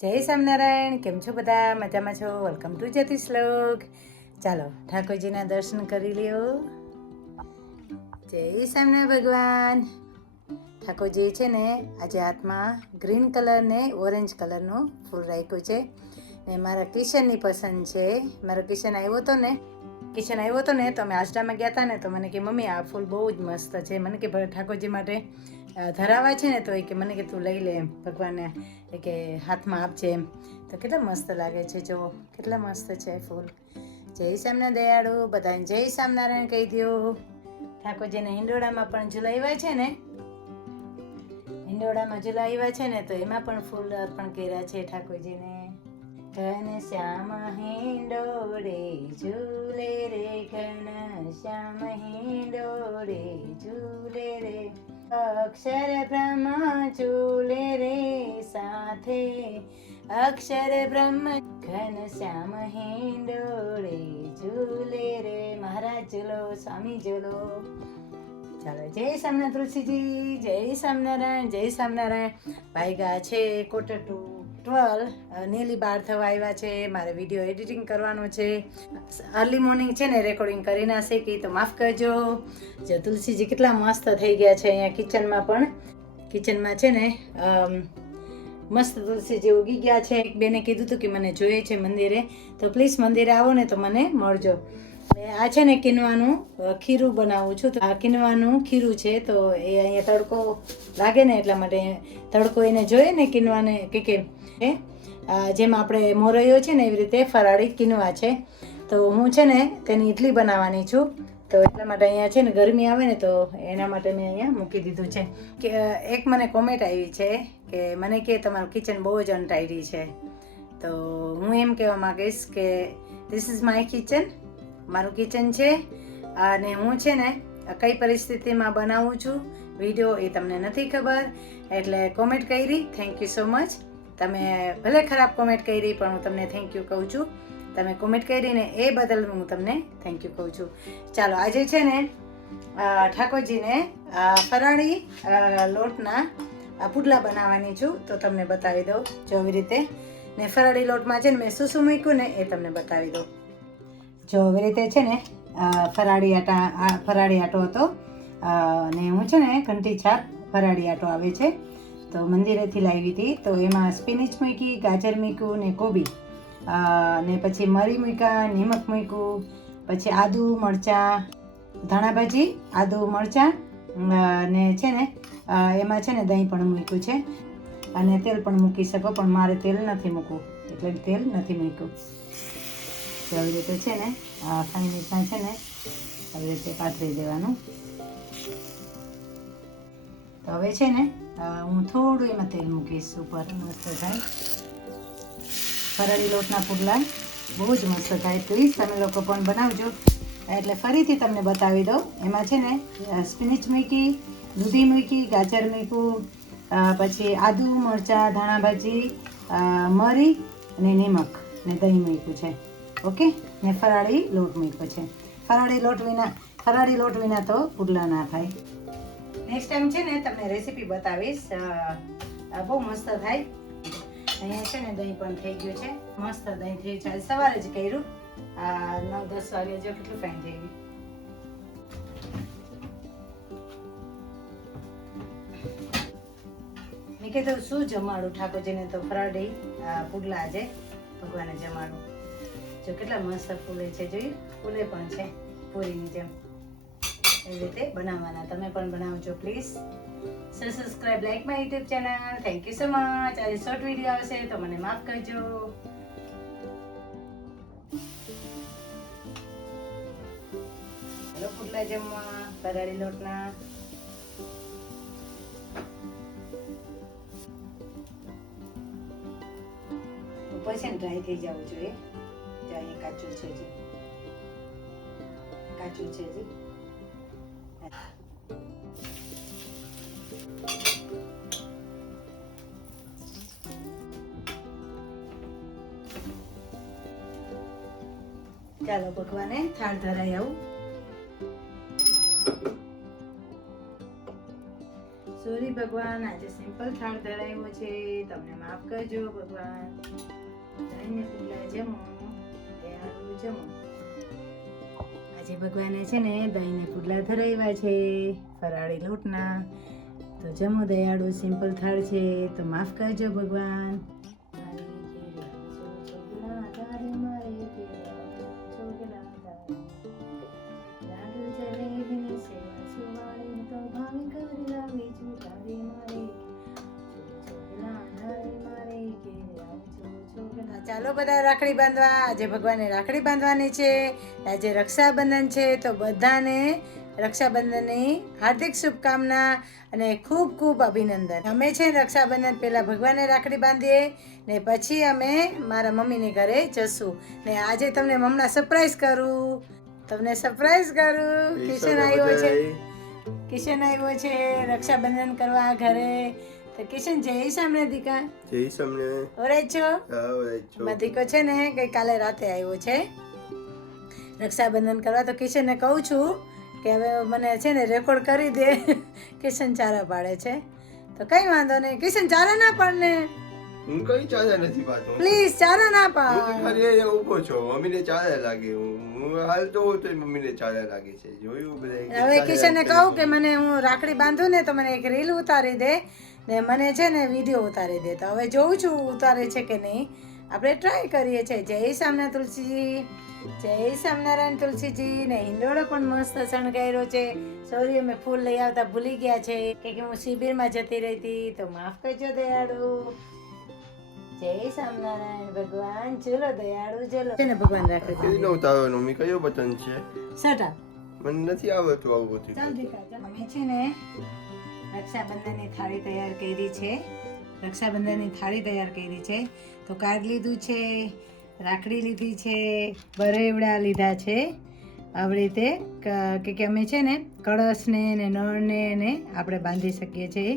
જય સ્વામિનારાયણ. કેમ છો બધા? મજામાં છો? વેલકમ ટુ જ્યોતિષ લોક. ચાલો ઠાકોરજીના દર્શન કરી લ્યો. જય સ્વામિનારાયણ ભગવાન. ઠાકોરજી છે ને આજે હાથમાં ગ્રીન કલર ને ઓરેન્જ કલરનું ફૂલ રાખ્યું છે ને મારા કિશનની પસંદ છે. મારો કિશન આવ્યો હતો ને તો અમે આશ્રમમાં ગયા હતા ને તો મને કે મમ્મી આ ફૂલ બહુ જ મસ્ત છે. મને કે ઠાકોરજી માટે ધરાવા છે ને તો એ કે મને કે તું લઈ લે એમ, ભગવાનને એ કે હાથમાં આપજે એમ. તો કેટલા મસ્ત લાગે છે, જુઓ કેટલા મસ્ત છે ફૂલ. જય સ્વામિનારાયણ દયાળુ. બધાને જય સ્વામિનારાયણ કહી દો. ઠાકોરજીને હિંડોળામાં પણ ઝુલાવ્યા છે ને, હિંડોળામાં ઝુલાવ્યા છે ને તો એમાં પણ ફૂલ અર્પણ કર્યા છે ઠાકોરજીને. ઘન શ્યામ હિંડોળે ઝૂલે રે, ઘન શ્યામ હિંડોળે ઝૂલે રે, અક્ષર બ્રહ્મા ઝૂલે રે સાથે, અક્ષર બ્રહ્મ ઘન શ્યામ હિંડોળે ઝૂલે રે. મહારાજ ઝૂલો, સ્વામી ઝૂલો. ચાલો જય સ્વામિનારાયણ તુલસીજી, જય સ્વામિનારાયણ, જય સ્વામિનારાયણ. વાગ્યા છે 11:45, નેલી 12 થવા આવ્યા છે. મારે વિડીયો એડિટિંગ કરવાનો છે. અર્લી મોર્નિંગ છે ને રેકોર્ડિંગ કરી ના શકી તો માફ કરજો. જો તુલસીજી કેટલા મસ્ત થઈ ગયા છે. અહીંયા કિચનમાં પણ, કિચનમાં છે ને મસ્ત તુલસીજી ઉગી ગયા છે. એક બેને કીધું હતું કે મને જોઈએ છે મંદિરે, તો પ્લીઝ મંદિરે આવો ને તો મને મળજો. આ છે ને કિનવાનું ખીરું બનાવું છું. તો આ કિનવાનું ખીરું છે તો એ અહીંયા તડકો લાગે ને એટલા માટે તડકો એને જોઈએ ને કિનવાને કે જેમ આપણે મોરૈયો છે ને એવી રીતે ફરાળી કિનવા છે. તો હું છે ને તેની ઇડલી બનાવવાની છું. તો એટલા માટે અહીંયા છે ને ગરમી આવે ને તો એના માટે મેં અહીંયા મૂકી દીધું છે. કે એક મને કોમેન્ટ આવી છે કે મને કે તમારું કિચન બહુ જ અનટાઈડી છે. તો હું એમ કહેવા માંગીશ કે ધીસ ઇઝ માય કિચન, મારું કિચન છે અને હું છે ને કઈ પરિસ્થિતિમાં બનાવું છું વિડીયો એ તમને નથી ખબર, એટલે કોમેન્ટ કરી. Thank you so much. તમે ભલે ખરાબ કોમેન્ટ કરી પણ હું તમને થેન્ક યુ કહું છું. તમે કોમેન્ટ કરીને એ બદલ હું તમને થેન્ક યુ કહું છું. ચાલો આજે છે ને ઠાકોરજીને ફરાળી લોટના પુડલા બનાવવાની છું તો તમને બતાવી દઉં. જો આવી રીતે ને ફરાળી લોટમાં છે ને મેં શું શું મૂક્યું ને એ તમને બતાવી દઉં. જો આવી રીતે છે ને ફરાળી આટો હતો ને હું છે ને ઘંટી છાપ ફરાળી આટો આવે છે તો મંદિરેથી લાવી હતી. તો એમાં સ્પિનિચ મૂકી, ગાજર મૂક્યું ને કોબી ને પછી મરી મૂક્યા, નિમક મૂક્યું, પછી આદુ મરચાં, ધાણાભાજી, આદુ મરચાં ને છે ને એમાં છે ને દહીં પણ મૂક્યું છે અને તેલ પણ મૂકી શકો પણ મારે તેલ નથી મૂકવું એટલે તેલ નથી મૂક્યું. આવી રીતે છે ને ખાલી મીઠા છે ને આવી રીતે પાથરી દેવાનું. તો હવે છે ને હું થોડું એમાં તેલ મૂકીશ ઉપર, મસ્ત થાય. ફરાળી લોટના પુડલા બહુ જ મસ્ત થાય. પ્લીઝ તમે લોકો પણ બનાવજો. એટલે ફરીથી તમને બતાવી દઉં. એમાં છે ને સ્પિનિચ મૂકી, દૂધી મૂકી, ગાજર મૂક્યું, પછી આદુ મરચાં, ધાણાભાજી, મરી અને નિમક ને દહીં મૂક્યું છે. ઓકે, ને ફરાળી લોટ મૂક્યો છે. ફરાળી લોટ વિના તો પુડલા ના થાય. નેક્સ્ટ ટાઈમ છે ને તમને રેસીપી બતાવીશ. બહુ મસ્ત થાય. અહીંયા છે ને દહીં પણ થઈ ગયું છે, મસ્ત દહીં થઈ ગયું છે. સવારે જ કર્યું, 9-10 વાગે જો કેટલું ફાઇન થઈ ગયું. મેં કીધું શું જમાડું ઠાકોરજીને, તો ફરાળી પુડલા આજે ભગવાને જમાડું. જો કેટલા મસ્ત ફૂલે છે, જોયું ફૂલે પણ છે પૂરીની જેમ. એવી રીતે બનાવવાના. તમે પણ બનાવજો please. Subscribe, like my YouTube channel. Thank you so much. આજે શોર્ટ વિડીયો આવશે તો મને માફ કરજો. ચલો પુડલા જમવા ફરાળી લોટના. ઉપર છે ને ડ્રાય થઈ જવું જોઈએ. અહીંયા કાચું છે જી, કાચું છે જી. ચાલો ભગવાને થાળ ધરાઈ આવું. સોરી ભગવાન, આજે સિમ્પલ થાળ ધરાવ્યો છે, તમને માફ કરજો ભગવાન. દહીંને પુડલા જમો, દયાળુ જમો. આજે ભગવાને છે ને દહીંને પુડલા ધરાવ્યા છે ફરાળી લોટના, તો જમો દયાળુ. સિમ્પલ થાળ છે તો માફ કરજો ભગવાન. ચાલો બધા રાખડી બાંધવા. આજે ભગવાને રાખડી બાંધવાની છે. આજે રક્ષાબંધન છે, તો બધાને રક્ષાબંધનની હાર્દિક શુભકામના અને ખૂબ ખૂબ અભિનંદન. અમે છે રક્ષાબંધન પહેલાં ભગવાને રાખડી બાંધીએ ને પછી અમે મારા મમ્મીને ઘરે જશું. ને આજે તમને હમણાં સરપ્રાઈઝ કરું, કિશન આવ્યો છે, રક્ષાબંધન કરવા ઘરે. તો કિશન જય સામને દીકા, જય સામને. ઓરાય છો? હા, ઓરાય છો. દીકો છે ને ગઈ કાલે રાતે આવ્યો છે રક્ષાબંધન કરવા. તો કિશનને કહું છું કે હવે મને છે ને રેકોર્ડ કરી દે. કિશન ચારા પાડે છે, તો કઈ વાંધો નહીં. કિશન ચારા ના પાડ ને. હું કઈ ચારા નથી પાડતો. પ્લીઝ ચારા ના પાડ. હું ખાલી અહીંયા ઊભો છું, મમ્મીને ચારા લાગે. હું હાલતો હોઉં તો મમ્મીને ચારા લાગે છે. જોયું બધા. હવે કિશનને કહું કે મને હું રાખડી બાંધું ને તો મને એક રીલ ઉતારી દે ને મને છે ને વિડીયો ઉતારી દે. તો હવે જોઉં છું ઉતારે છે કે નહીં, આપણે ટ્રાય કરીએ છીએ. જય સામના તુલસીજી, જય સ્વામિનારાયણ તુલસીજી. ને હિંડોળો પણ મસ્ત શણગાર્યો છે. સોરી અમે ફૂલ લઈ આવતા ભૂલી ગયા છે કે હું શિબિરમાં જતી રહી હતી, તો માફ કરજો દયાળુ. જય સ્વામિનારાયણ ભગવાન. ચલો દયાળુ ચલો. છે ને ભગવાન રાખે છે નો ઉતારવાનો. મી કયો બટન છે? સટા મને નથી આવડતું આવું બધું. ચાલ દેખા. અમે છે ને રક્ષાબંધનની થાળી તૈયાર કરી છે. તો કાર્ડ લીધું છે, રાખડી લીધી છે, બરેવડા લીધા છે. આવી રીતે કે અમે છે ને કળશને ને નળને ને આપણે બાંધી શકીએ છીએ.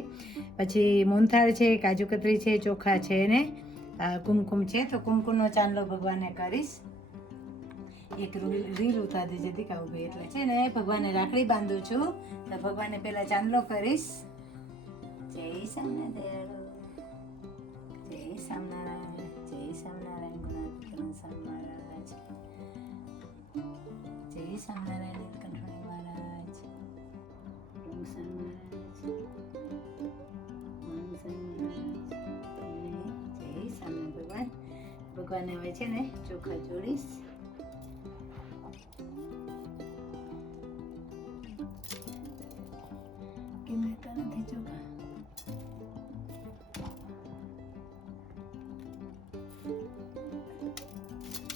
પછી મોહનથાળ છે, કાજુ કતરી છે, ચોખા છે ને કુમકુમ છે. તો કુમકુમનો ચાંદલો ભગવાનને કરીશ. એક રીલ ઉતારી દેજે દીકા ઉભી. એટલે છે ને ભગવાનને રાખડી બાંધું છું, તો ભગવાનને પહેલા ચાંદલો કરીશ. જય સ્વામિનારાયણ, જય સ્વામિનારાયણ, જય સ્વામિનારાયણ ગુણાતીત મહારાજ, જય સ્વામિનારાયણ નીલકંઠવાણી મહારાજ, ઓમ સ્વામિનારાયણ, ઓમ સ્વામિનારાયણ. જય સ્વામિનારાયણ. ભગવાનને હવે છે ને ચોખા જોડીશ. નથી ચોખા.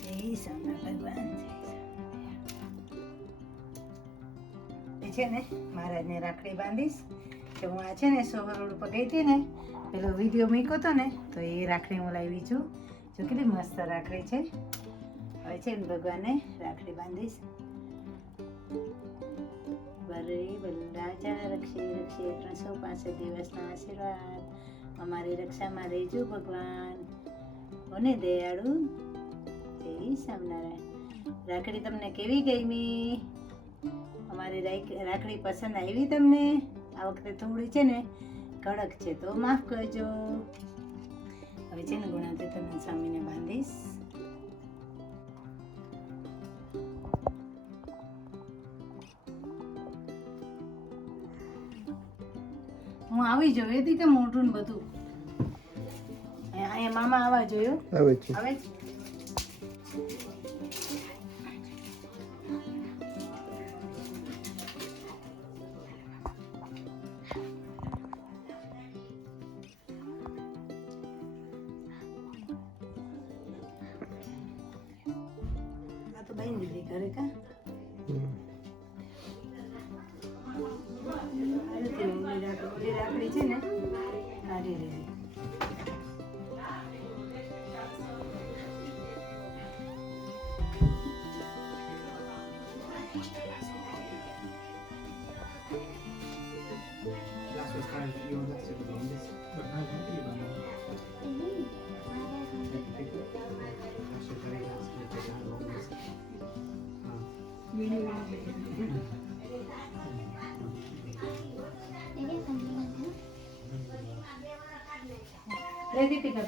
જય સ્વામિનારાયણ ભગવાન. છે ને મહારાજને રાખડી બાંધીશ. કે હું આ છે ને સોહર રોડ પર ગઈ હતી ને, પેલો વિડીયો મૂક્યો હતો ને, તો એ રાખડી હું લાવી છું. જો કેટલી મસ્ત રાખડી છે. હવે છે ને ભગવાનને રાખડી બાંધીશ. વરે વરરાજા રક્ષે રક્ષે 365 દિવસના આશીર્વાદ અમારી રક્ષામાં રહેજો ભગવાન. ઓને દયાળુ. જય સ્વામિનારાયણ. રાખડી તમને કેવી ગમી? અમારી રાખડી પસંદ આવી તમને? આ વખતે થોડી છે ને કડક છે, તો માફ કરજો. હવે છે ને ગુણાતીત સ્વામીને બાંધીશ. હું આવી જોઈ હતી કે મોઢું બધું અહીંયા મામા આવવા જોયું. આવે છે. આ તો બાઈ દીધી ઘરે કા રાખડી છે ને સારી રહી. દીપિકા